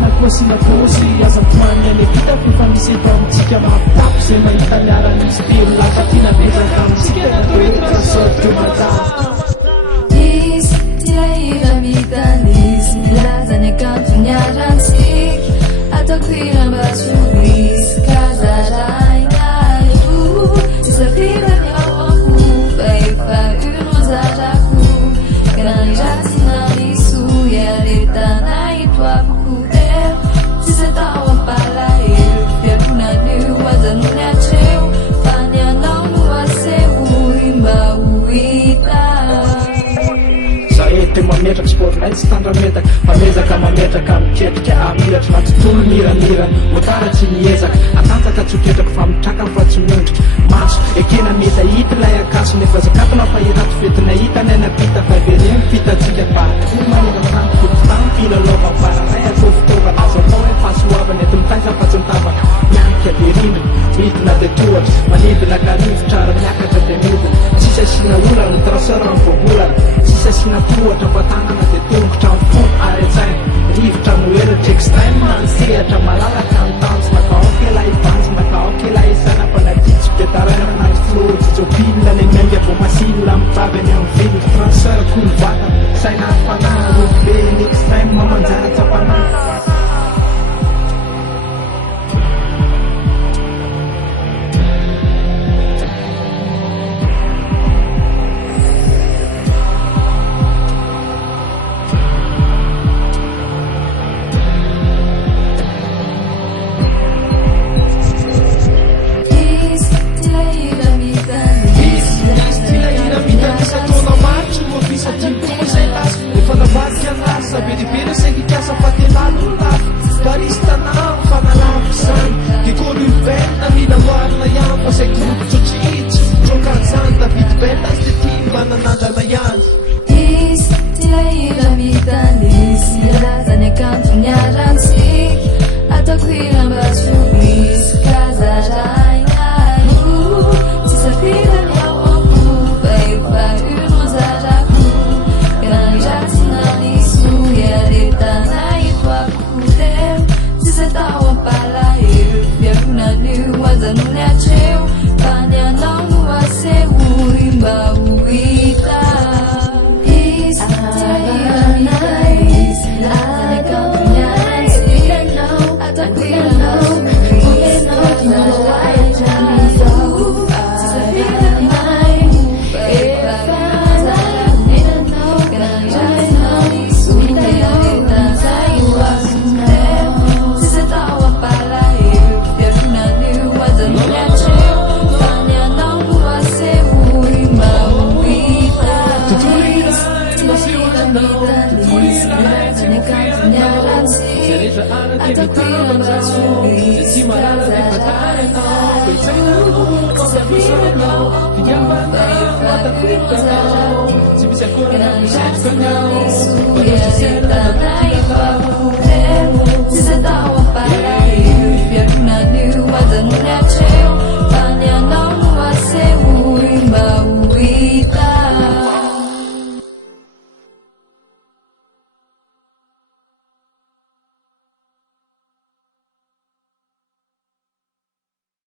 nakosinakosy aza-poany any vita mpifaniseko amitsika mapitapy zay mahita miarany mistelo lasa tina bezaka amitsika natoetrasorteo madama Izy tirahira mitanisy milazany akantony arantsika ataoko hiram-baso misy kazaraina tisafirany ao ako fa efa urozarako karany ratsy naniso iaretana itoavoko eo tsisy atao ampalahelo fiaronan'io azanony atreo fa ny anao no asehoy mba ho hita ete mametraka sport nay tsy tandramezaka famezaka mametraka miketrika amilatra matontolo miranirany motara tsy miezaka atanjaka tsy hoketraka fa mitraka fa tsy miondrika maso ekena meta hita ilay akaso nefa zakatona fa irato fetina hita nainapita fa very mipitatsika baka manenatanykototam pilalovanpararay atao fitaovana azo atao e fahasoavany ety mitaiza fa tsy mitavaka mianika berindra midina de tohatra manidina karivotra ary miakatra de midina tsisy asina olana traseur mivoabolana tsisy asina tohatra vatanana de tongotra mifon ary atsaina rivotra noelatra extreme mansehatra malalaka mitanjona ka okela ivanjona ka okela isana fanatitsy petaraina manary flojijopilina ny miainga vo masinina mivavy any amin'ny viny traseur koly vatana saina fanana robe ny extreme mamanjara tsapanana Sabedivere segue que essa patelada não dá Barista não, fala lá pro sangue Que cor o inverno na vida guarda Yam, você grupo de tchit Trocar santa, vida bela Este timba na nada na yan Is, tiraira mitanisy Milazany akantony arantsika Ataoko hiram-baso misy kazaraina Tsisafirany ao ako fa efa urozarako Karany ratsy naniso iaretana itoavoko teo Tsisy atao ampalahelo fiaronan'io azanony atreo fa ny anao no asehoy mba ho hita Izy tirahira mitanisy milazany akantony arantsika ataoko hiram-baso misy kazaraina Tsisafirany ao fa efa urozarako Karany ratsy naniso iaretana itoavoko teo Tsisy atao ampalahelo fiaronan'io azanony atreo fa ny anao no asehoy mba ho hita Tirahira mitanisy milazany akantony arantsika ataoko hiram-baso misy kazaraina Tsisafirany ao fa efa urozarako Karany ratsy naniso